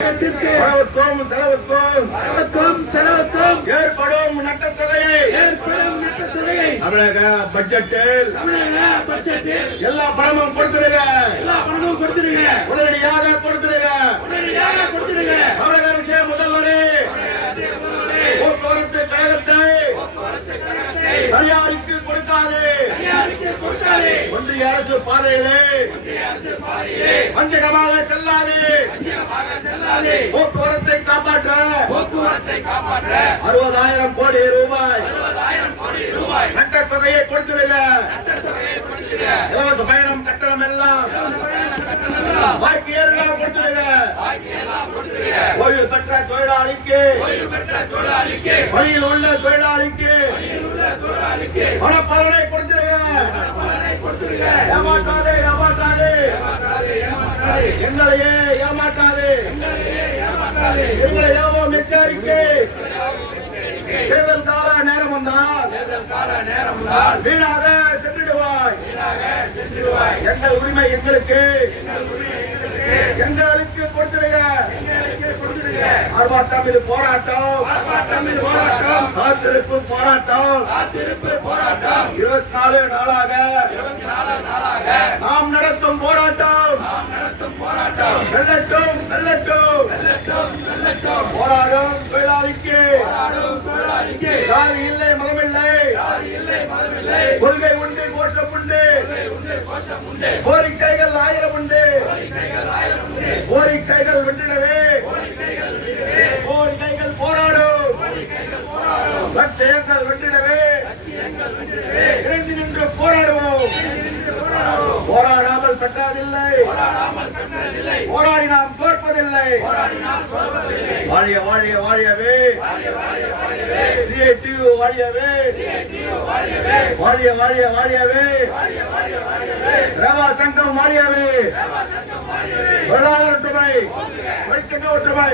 வரவுக்கும் செலவுக்கும் வரவுக்கும் செலவுக்கும் ஏற்படும் நட்டத்தொகையை. ஏற்படும் நட்டத்தொகையை. தமிழக பட்ஜெட்டில் தமிழக பட்ஜெட்டில் எல்லா பணமும் கொடுத்துடுங்க. எல்லா பணமும் கொடுத்துடுங்க. உடனடியாக கொடுத்துடுங்க. உடனடியாக கொடுத்துடுங்க. தமிழக அரசே முதல்வரே. போக்குவரத்து கழகத்தை தனியாருக்கு கொடுக்காது. ஒன்றிய அரசு பாதையிலே வஞ்சகமாக செல்லாது. போக்குவரத்தை காப்பாற்ற. போக்குவரத்தை காப்பாற்ற. அறுபதாயிரம் கோடி ரூபாய். அறுபதாயிரம் கோடி ரூபாய். நட்டத் தொகையை கொடுத்துடுங்க. இலவச பயணம் கட்டணம் எல்லாம். பாக்கி எல்லாம் கொடுத்துடுங்க. ஓய்வு பெற்ற தொழிலாளிக்கு. பணியில் உள்ள தொழிலாளிக்கு. பணப்பலனை கொடுத்துடுங்க. ஏமாற்றாதே ஏமாற்றாதே எங்களையே ஏமாற்றாதே எங்களை ஏவோம் எச்சரிக்கை தேர்தல் கால நேரம் வந்தால் வீணாக சென்றுடுவாய் எங்கள் உரிமை எங்களுக்கு எங்களுக்கு ஆர்ப்பாட்டம் இது போராட்டம். ஆர்ப்பாட்டம் இது போராட்டம். காத்திருப்பு போராட்டம். காத்திருப்பு போராட்டம். இருபத்தி நாலு நாளாக. இருபத்தி நாலு நாளாக. நாம் நடத்தும் போராட்டம். நாம் நடத்தும் போராட்டம். வெல்லட்டும் வெல்லட்டும். வெல்லட்டும் வெல்லட்டும். போராடும் தொழிலாளிக்கு. போராடும் தொழிலாளிக்கு. சாதி இல்லை மதமில்லை யார் இல்லை மதமில்லை கொள்கை உண்டு கோஷம் உண்டு. உண்டு கோஷம் உண்டு கோரிக்கைகள் ஆயிரம் உண்டு கைகள் ஆயிரம் உண்டு கோரிக்கைகள் வென்றிடவே கோரிக்கைகள் போராடும் லட்சியங்கள் வென்றிடவே. இணைந்து நின்று போராடுவோம். போராடாமல் பெற்றாதில்லை போராடி நாம் தோற்பதில்லை. வாழிய வாழிய வாழியவே. சிஐடியு வாழியவே. வாழிய வாழிய வாழியவே. ரேவா சங்கம் வாழியவே. தொழிலாளர் ஒற்றுமை ஒற்றுமை.